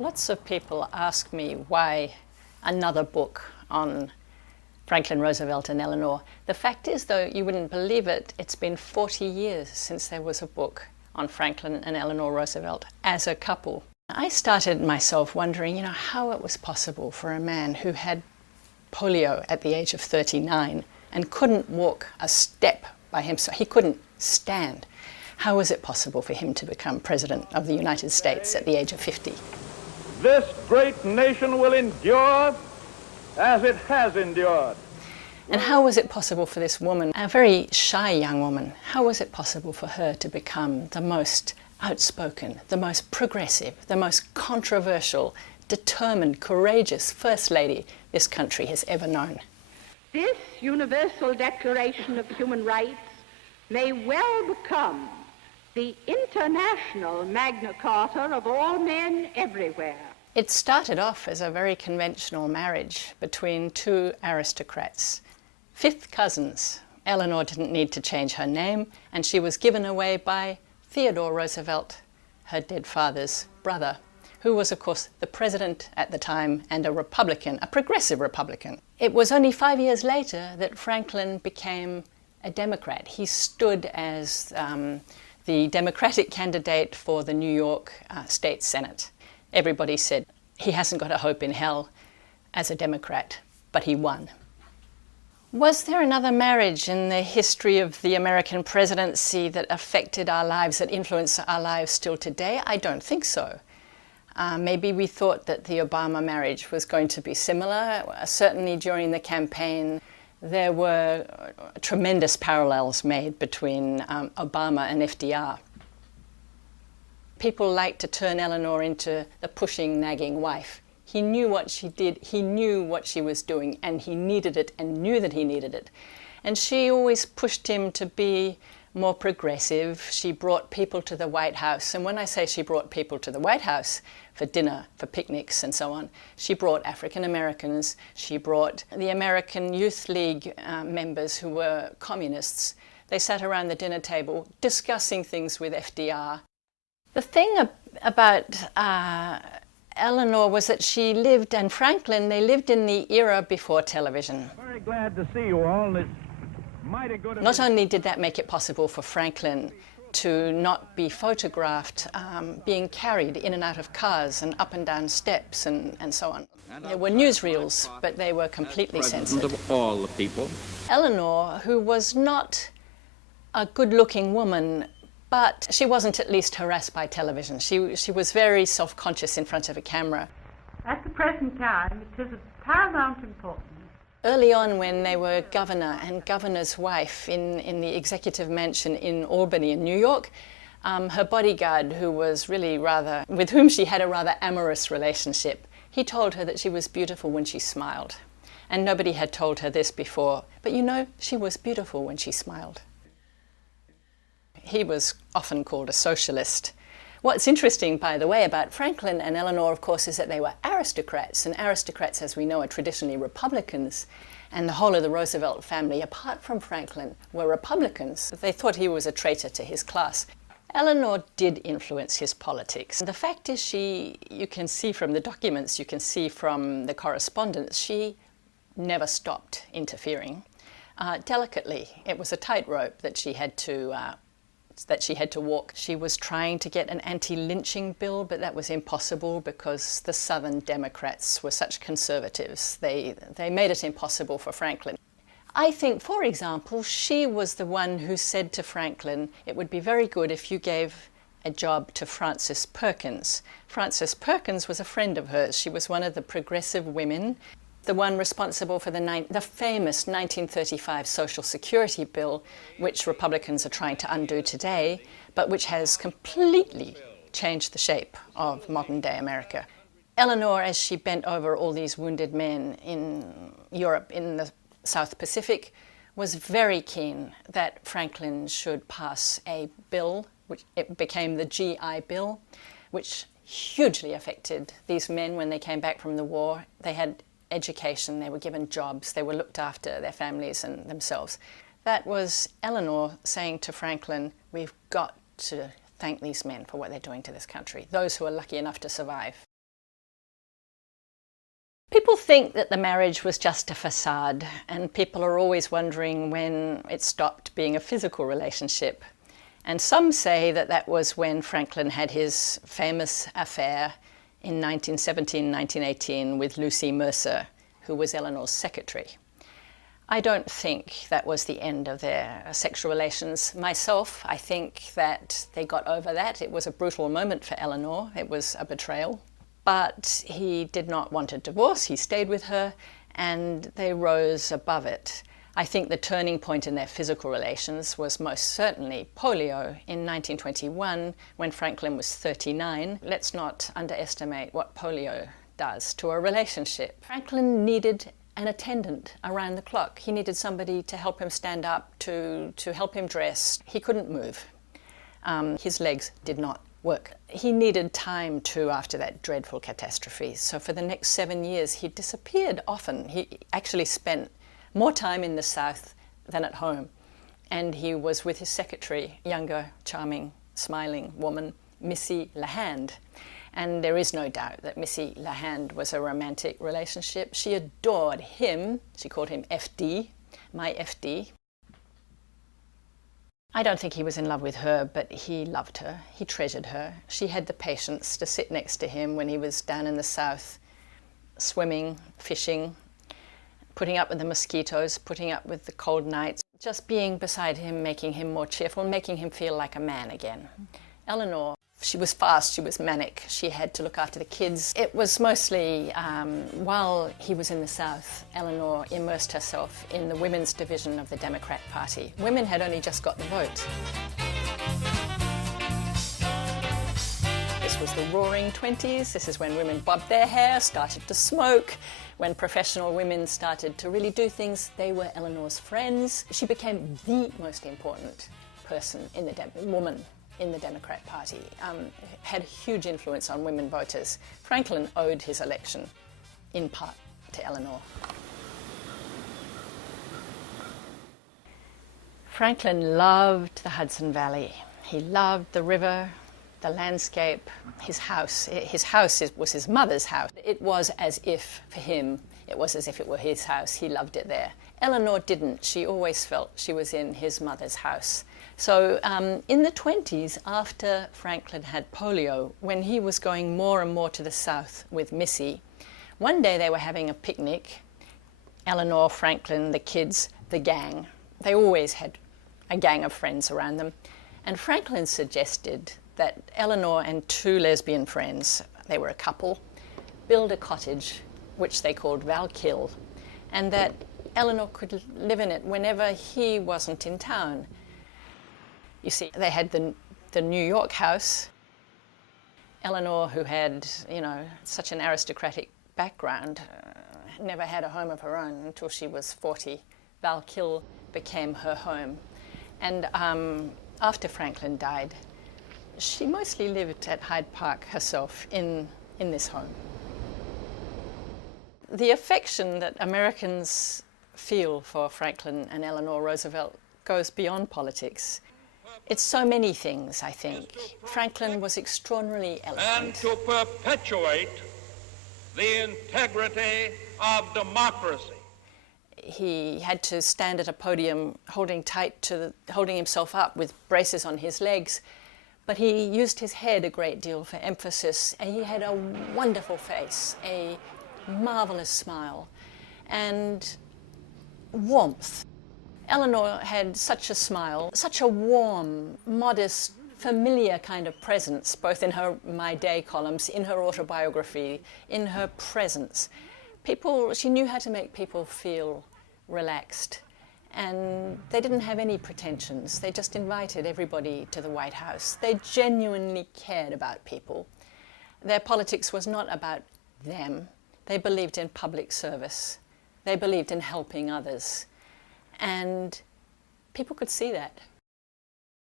Lots of people ask me why another book on Franklin Roosevelt and Eleanor. The fact is, though, you wouldn't believe it, it's been 40 years since there was a book on Franklin and Eleanor Roosevelt as a couple. I started myself wondering, how it was possible for a man who had polio at the age of 39 and couldn't walk a step by himself. He couldn't stand. How was it possible for him to become President of the United States at the age of 50? This great nation will endure as it has endured. And how was it possible for this woman, a very shy young woman, how was it possible for her to become the most outspoken, the most progressive, the most controversial, determined, courageous First Lady this country has ever known? This Universal Declaration of Human Rights may well become the international Magna Carta of all men everywhere. It started off as a very conventional marriage between two aristocrats. Fifth cousins. Eleanor didn't need to change her name, and she was given away by Theodore Roosevelt, her dead father's brother, who was, of course, the president at the time and a Republican, a progressive Republican. It was only 5 years later that Franklin became a Democrat. He stood as the Democratic candidate for the New York State Senate. Everybody said he hasn't got a hope in hell as a Democrat, but he won. Was there another marriage in the history of the American presidency that affected our lives, that influence our lives still today? I don't think so. Maybe we thought that the Obama marriage was going to be similar. Certainly during the campaign, there were tremendous parallels made between Obama and FDR. People like to turn Eleanor into the pushing, nagging wife. He knew what she did, he knew what she was doing, and he needed it and knew that he needed it. And she always pushed him to be more progressive. She brought people to the White House. And when I say she brought people to the White House for dinner, for picnics and so on, she brought African Americans, she brought the American Youth League members who were communists. They sat around the dinner table discussing things with FDR. The thing about Eleanor was that she lived, and Franklin, they lived in the era before television. Very glad to see you all. It's mighty good. Not only did that make it possible for Franklin to not be photographed being carried in and out of cars and up and down steps and so on. There were newsreels, but they were completely censored. Of all the people. Eleanor, who was not a good-looking woman, but she wasn't at least harassed by television. She was very self-conscious in front of a camera. At the present time, it is of paramount importance. Early on, when they were governor and governor's wife in the executive mansion in Albany in New York, her bodyguard, who was really with whom she had a rather amorous relationship, he told her that she was beautiful when she smiled. And nobody had told her this before, but she was beautiful when she smiled. He was often called a socialist. What's interesting, by the way, about Franklin and Eleanor, of course, is that they were aristocrats, and aristocrats, as we know, are traditionally Republicans, and the whole of the Roosevelt family, apart from Franklin, were Republicans. They thought he was a traitor to his class. Eleanor did influence his politics. The fact is, you can see from the documents, you can see from the correspondence, she never stopped interfering. Delicately, it was a tightrope that she had to walk. She was trying to get an anti-lynching bill, but that was impossible because the Southern Democrats were such conservatives. They made it impossible for Franklin. I think, for example, she was the one who said to Franklin, it would be very good if you gave a job to Frances Perkins. Frances Perkins was a friend of hers. She was one of the progressive women, the one responsible for the famous 1935 Social Security bill, which Republicans are trying to undo today, but which has completely changed the shape of modern-day America. Eleanor, as she bent over all these wounded men in Europe, in the South Pacific, was very keen that Franklin should pass a bill, which it became the GI Bill, which hugely affected these men when they came back from the war. They had education, they were given jobs, they were looked after their families and themselves. That was Eleanor saying to Franklin, we've got to thank these men for what they're doing to this country, those who are lucky enough to survive. People think that the marriage was just a facade, and people are always wondering when it stopped being a physical relationship. And some say that that was when Franklin had his famous affair in 1917-1918 with Lucy Mercer, who was Eleanor's secretary. I don't think that was the end of their sexual relations. Myself, I think that they got over that. It was a brutal moment for Eleanor. It was a betrayal. But he did not want a divorce. He stayed with her, and they rose above it. I think the turning point in their physical relations was most certainly polio in 1921, when Franklin was 39. Let's not underestimate what polio does to a relationship. Franklin needed an attendant around the clock. He needed somebody to help him stand up, to help him dress. He couldn't move. His legs did not work. He needed time too after that dreadful catastrophe. So for the next 7 years, he disappeared often. He actually spent more time in the South than at home. And he was with his secretary, younger, charming, smiling woman, Missy LaHand. And there is no doubt that Missy LaHand was a romantic relationship. She adored him. She called him FD, my FD. I don't think he was in love with her, but he loved her. He treasured her. She had the patience to sit next to him when he was down in the South, swimming, fishing, putting up with the mosquitoes, putting up with the cold nights, just being beside him, making him more cheerful, making him feel like a man again. Eleanor, she was fast, she was manic, she had to look after the kids. It was mostly while he was in the South, Eleanor immersed herself in the women's division of the Democrat Party. Women had only just got the vote. This was the roaring 20s. This is when women bobbed their hair, started to smoke, when professional women started to really do things. They were Eleanor's friends. She became the most important person in the woman in the Democrat Party, had a huge influence on women voters. Franklin owed his election, in part, to Eleanor. Franklin loved the Hudson Valley. He loved the river, the landscape, his house. His house was his mother's house. It was as if, for him, it was as if it were his house. He loved it there. Eleanor didn't. She always felt she was in his mother's house. So in the 20s, after Franklin had polio, when he was going more and more to the South with Missy, one day they were having a picnic. Eleanor, Franklin, the kids, the gang. They always had a gang of friends around them. And Franklin suggested that Eleanor and two lesbian friends, they were a couple, build a cottage, which they called Valkill, and that Eleanor could live in it whenever he wasn't in town. You see, they had the New York house. Eleanor, who had, such an aristocratic background, never had a home of her own until she was 40. Valkill became her home. And after Franklin died, she mostly lived at Hyde Park herself in this home. The affection that Americans feel for Franklin and Eleanor Roosevelt goes beyond politics. It's so many things, I think. Franklin was extraordinarily eloquent. And to perpetuate the integrity of democracy. He had to stand at a podium holding himself up with braces on his legs, but he used his head a great deal for emphasis, and he had a wonderful face, a marvelous smile, and warmth. Eleanor had such a smile, such a warm, modest, familiar kind of presence, both in her My Day columns, in her autobiography, in her presence. She knew how to make people feel relaxed, and they didn't have any pretensions. They just invited everybody to the White House. They genuinely cared about people. Their politics was not about them. They believed in public service. They believed in helping others. And people could see that.